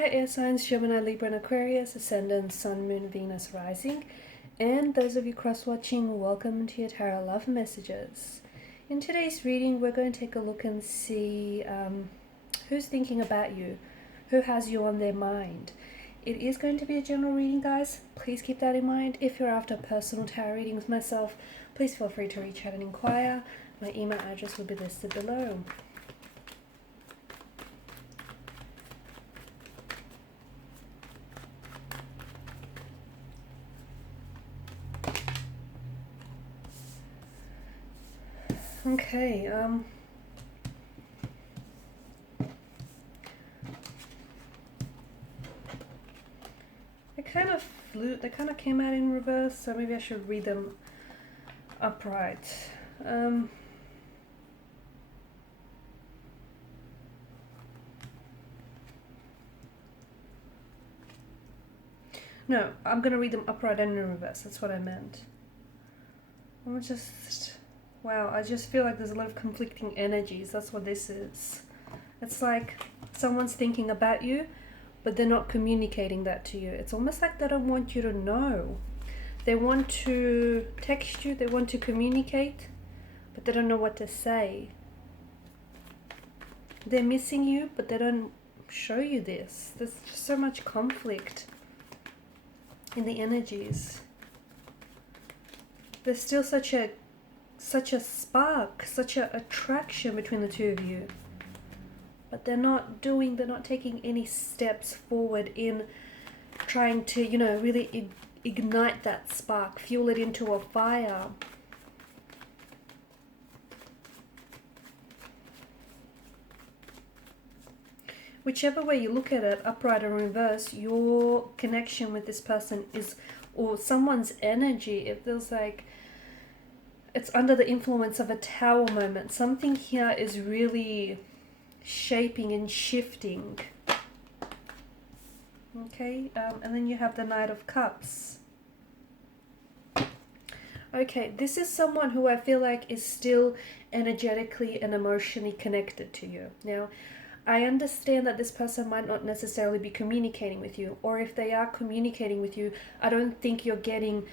Hi air signs, Gemini, Libra and Aquarius, Ascendant, Sun, Moon, Venus, Rising. And those of you cross-watching, welcome to your Tarot Love Messages. In today's reading, we're going to take a look and see who's thinking about you, who has you on their mind. It is going to be a general reading, guys. Please keep that in mind. If you're after personal tarot reading with myself, please feel free to reach out and inquire. My email address will be listed below. Okay, they kind of came out in reverse, so maybe I should read them upright. No, I'm gonna read them upright and in reverse, that's what I meant. Wow, I just feel like there's a lot of conflicting energies. That's what this is. It's like someone's thinking about you, but they're not communicating that to you. It's almost like they don't want you to know. They want to text you, they want to communicate, but they don't know what to say. They're missing you, but they don't show you this. There's so much conflict in the energies. There's still such a spark, such an attraction between the two of you. But they're not taking any steps forward in trying to, really ignite that spark, fuel it into a fire. Whichever way you look at it, upright or reverse, your connection with this person is, or someone's energy, it feels like it's under the influence of a tower moment. Something here is really shaping and shifting. Okay, and then you have the Knight of Cups. Okay, this is someone who I feel like is still energetically and emotionally connected to you. Now, I understand that this person might not necessarily be communicating with you, or if they are communicating with you, I don't think you're getting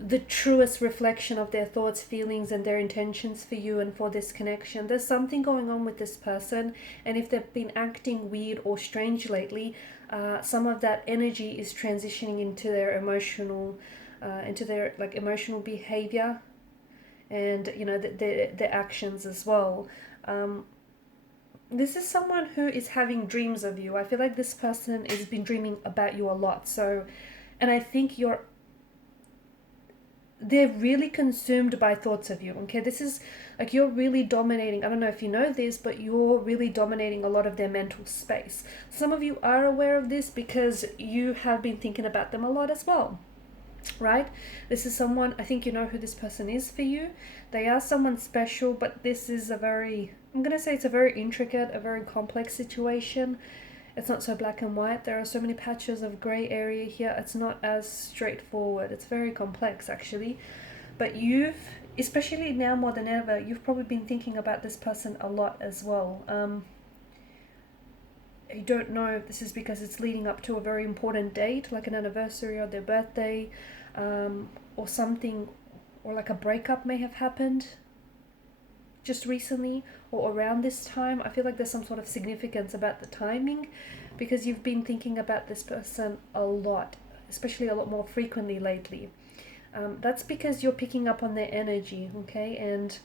the truest reflection of their thoughts, feelings, and their intentions for you and for this connection. There's something going on with this person, and if they've been acting weird or strange lately, some of that energy is transitioning into their emotional behavior, and their actions as well. This is someone who is having dreams of you. I feel like this person has been dreaming about you a lot. So, and I think they're really consumed by thoughts of you. Okay, this is like you're really dominating. I don't know if you know this, but you're really dominating a lot of their mental space. Some of you are aware of this because you have been thinking about them a lot as well, right? This is someone, I think you know who this person is for you. They are someone special, but this is I'm gonna say it's a very intricate, a very complex situation. It's not so black and white. There are so many patches of gray area here. It's not as straightforward. It's very complex, actually. But especially now more than ever, you've probably been thinking about this person a lot as well. I don't know if this is because it's leading up to a very important date, like an anniversary or their birthday, or something, or like a breakup may have happened just recently or around this time. I feel like there's some sort of significance about the timing, because you've been thinking about this person a lot, especially a lot more frequently lately. That's because you're picking up on their energy, okay? And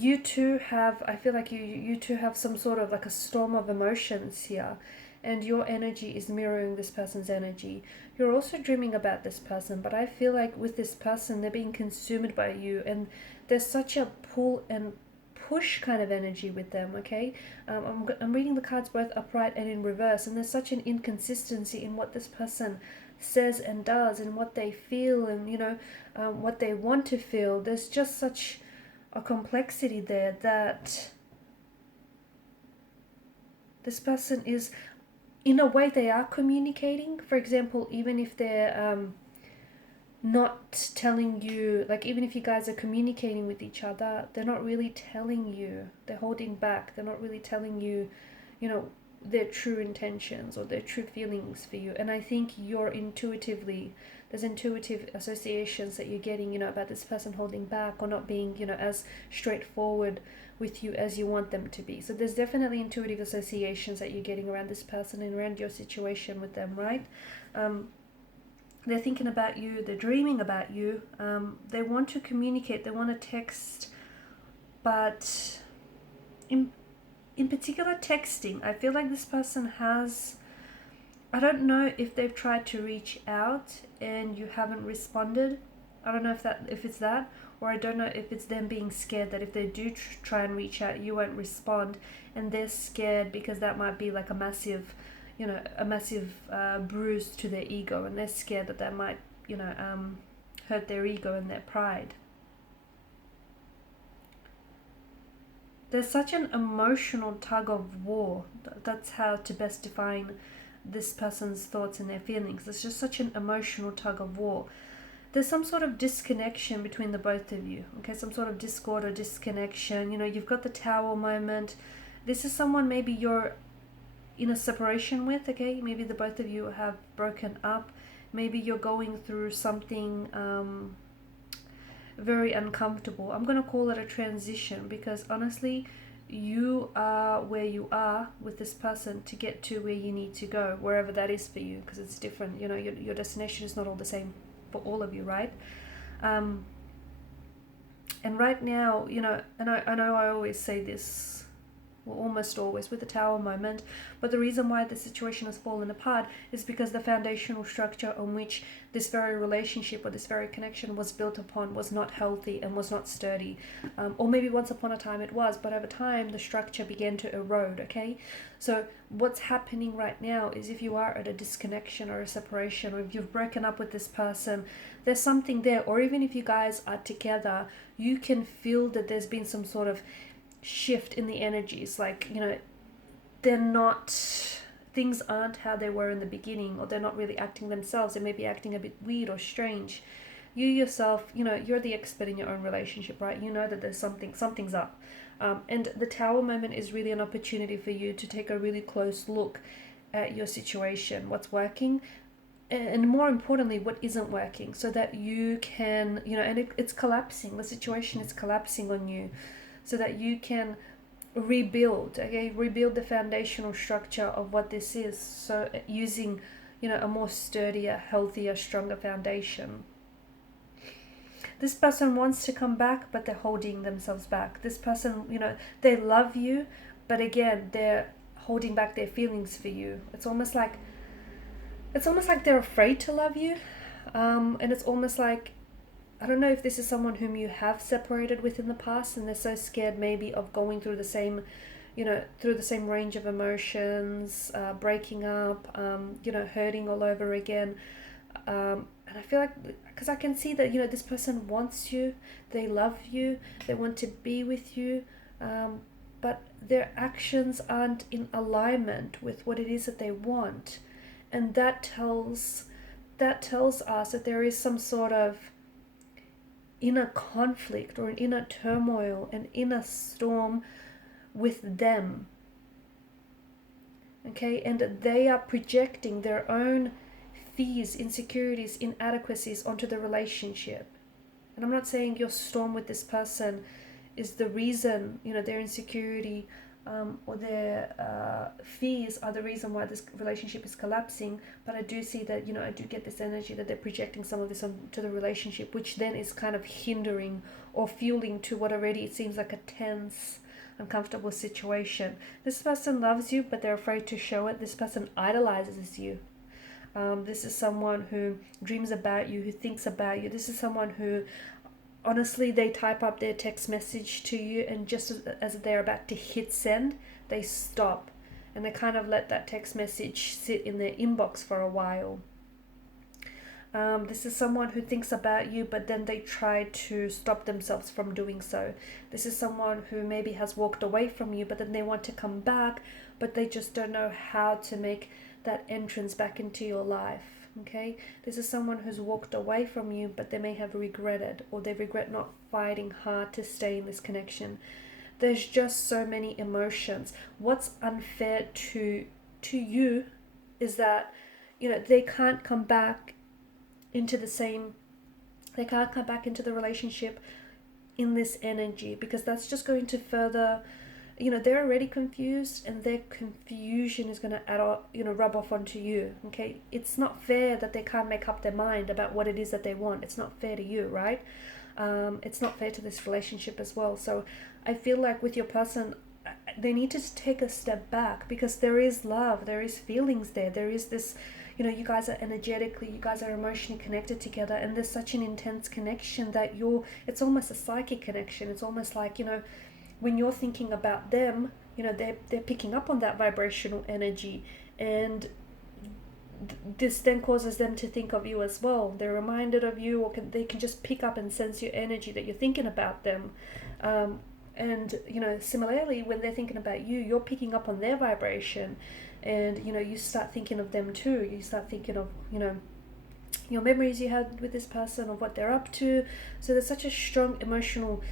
you two have, I feel like you two have some sort of like a storm of emotions here, and your energy is mirroring this person's energy. You're also dreaming about this person, but I feel like with this person, they're being consumed by you, and there's such a pull and push kind of energy with them, okay? I'm reading the cards both upright and in reverse, and there's such an inconsistency in what this person says and does, and what they feel, and what they want to feel. There's just such a complexity there that this person is, in a way, they are communicating. For example, even if they're not telling you, like even if you guys are communicating with each other, they're not really telling you. They're holding back. They're not really telling you, their true intentions or their true feelings for you. And I think there's intuitive associations that you're getting, about this person holding back or not being, as straightforward with you as you want them to be. So there's definitely intuitive associations that you're getting around this person and around your situation with them, right? They're thinking about you, they're dreaming about you, they want to communicate, they want to text, but in particular texting, I feel like this person has, I don't know if they've tried to reach out and you haven't responded. I don't know if it's that, or I don't know if it's them being scared that if they do try and reach out, you won't respond, and they're scared because that might be like a massive bruise to their ego, and they're scared that might, hurt their ego and their pride. There's such an emotional tug of war. That's how to best define this person's thoughts and their feelings. There's just such an emotional tug of war. There's some sort of disconnection between the both of you, okay? Some sort of discord or disconnection. You've got the Tower moment. This is someone maybe you're in a separation with, okay? Maybe the both of you have broken up. Maybe you're going through something very uncomfortable. I'm going to call it a transition, because honestly, you are where you are with this person to get to where you need to go, wherever that is for you, because it's different. Your destination is not all the same for all of you, right? And right now, and I know I always say this, well, almost always with the Tower moment, but the reason why the situation has fallen apart is because the foundational structure on which this very relationship or this very connection was built upon was not healthy and was not sturdy. Or maybe once upon a time it was, but over time the structure began to erode, okay? So what's happening right now is, if you are at a disconnection or a separation, or if you've broken up with this person, there's something there. Or even if you guys are together, you can feel that there's been some sort of shift in the energies, like things aren't how they were in the beginning, or they're not really acting themselves. They may be acting a bit weird or strange. You yourself, you're the expert in your own relationship, right? You know that there's something's up, and the Tower moment is really an opportunity for you to take a really close look at your situation, what's working, and more importantly, what isn't working, so that you can, and it's collapsing, the situation is collapsing on you, so that you can rebuild the foundational structure of what this is. So using, a more sturdier, healthier, stronger foundation. This person wants to come back, but they're holding themselves back. This person, they love you, but again, they're holding back their feelings for you. It's almost like they're afraid to love you, and it's almost like, I don't know if this is someone whom you have separated with in the past, and they're so scared maybe of going through the same, through the same range of emotions, breaking up, hurting all over again. And I feel like, because I can see that, this person wants you, they love you, they want to be with you, but their actions aren't in alignment with what it is that they want. And that tells us that there is some sort of inner conflict or an inner turmoil, an inner storm with them, okay? And they are projecting their own fears, insecurities, inadequacies onto the relationship. And I'm not saying your storm with this person is the reason, their insecurity or their fears are the reason why this relationship is collapsing, but I do see that, I do get this energy that they're projecting some of this onto the relationship, which then is kind of hindering or fueling to what already it seems like a tense, uncomfortable situation. This person loves you, but they're afraid to show it. This person idolizes you. This is someone who dreams about you, who thinks about you. This is someone who, honestly, they type up their text message to you, and just as they're about to hit send, they stop and they kind of let that text message sit in their inbox for a while. This is someone who thinks about you, but then they try to stop themselves from doing so. This is someone who maybe has walked away from you, but then they want to come back, but they just don't know how to make that entrance back into your life. Okay, this is someone who's walked away from you, but they may have regretted, or they regret not fighting hard to stay in this connection. There's just so many emotions. What's unfair to to you is that, they can't come back into the same, they can't come back into the relationship in this energy, because that's just going to further, they're already confused, and their confusion is going to add up, rub off onto you. Okay, it's not fair that they can't make up their mind about what it is that they want. It's not fair to you, right? It's not fair to this relationship as well. So I feel like with your person, they need to take a step back, because there is love, there is feelings there, there is this, you guys are energetically, you guys are emotionally connected together, and there's such an intense connection that it's almost a psychic connection. It's almost like, when you're thinking about them, they're picking up on that vibrational energy, and this then causes them to think of you as well. They're reminded of you, or they can just pick up and sense your energy, that you're thinking about them. And similarly, when they're thinking about you, you're picking up on their vibration, and you start thinking of them too. You start thinking of your memories you had with this person, of what they're up to. So there's such a strong emotional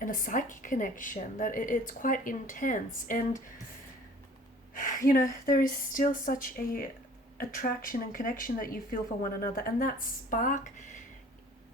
and a psychic connection that it's quite intense. And there is still such a attraction and connection that you feel for one another, and that spark,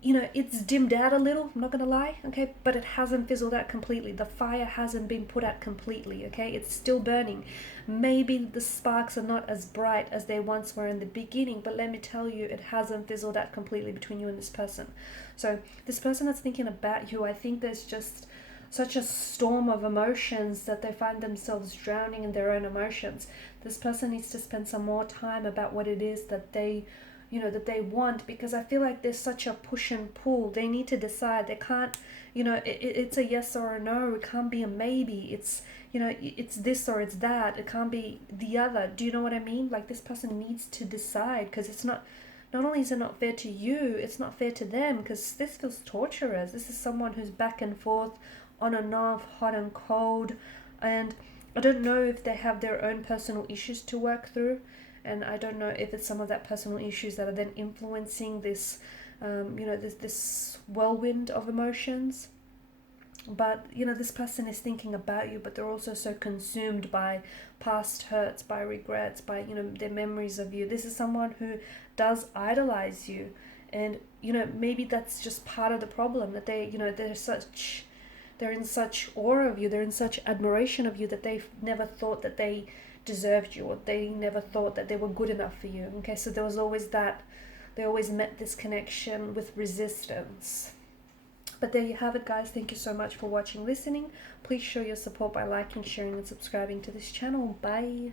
it's dimmed out a little, I'm not gonna lie, okay, but it hasn't fizzled out completely. The fire hasn't been put out completely, okay, it's still burning. Maybe the sparks are not as bright as they once were in the beginning, but let me tell you, it hasn't fizzled out completely between you and this person. So this person that's thinking about you, I think there's just such a storm of emotions that they find themselves drowning in their own emotions. This person needs to spend some more time about what it is that they want, because I feel like there's such a push and pull. They need to decide. They can't, it's a yes or a no. It can't be a maybe. It's, it's this or it's that. It can't be the other. Do you know what I mean? Like, this person needs to decide, because it's not only is it not fair to you, it's not fair to them, because this feels torturous. This is someone who's back and forth, on and off, hot and cold, and I don't know if they have their own personal issues to work through, and I don't know if it's some of that personal issues that are then influencing this, this whirlwind of emotions. But this person is thinking about you, but they're also so consumed by past hurts, by regrets, by their memories of you. This is someone who does idolize you, and maybe that's just part of the problem, that they're in such awe of you, they're in such admiration of you, that they've never thought that they deserved you, or they never thought that they were good enough for you. Okay, so there was always that, they always met this connection with resistance. But there you have it, guys. Thank you so much for watching, listening. Please show your support by liking, sharing, and subscribing to this channel. Bye.